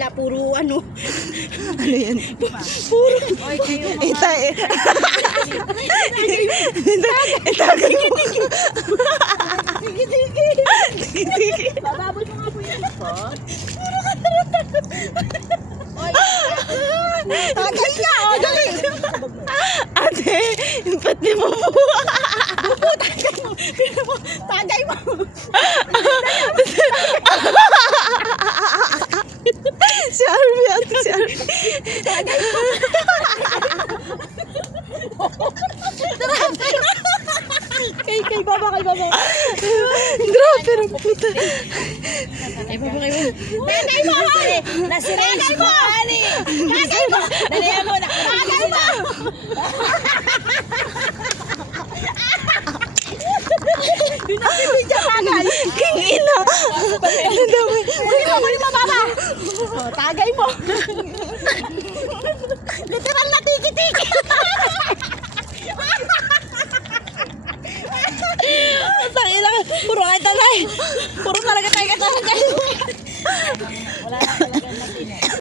Wala, puro ano. Ano yan? Puro. Itay. Itagay mo. Bababol mo nga po yung ipot. Tagay ka. O, dali. Ate, pati mo po. Tagay mo. Si Arby, ate, si Arby. Kay baba. Grabe, puta. Kay baba. Tagay mo, Hari. Nasirain mo, Hari. Tagay mo. Dalihan mo na. Tagay mo. Binibidya tagay. King ina. Ano daw? Huli mo, baba. Tagay mo. Literal na tiki-tiki. Tangina, puro kayo tagay. Puro talaga tayo tagay.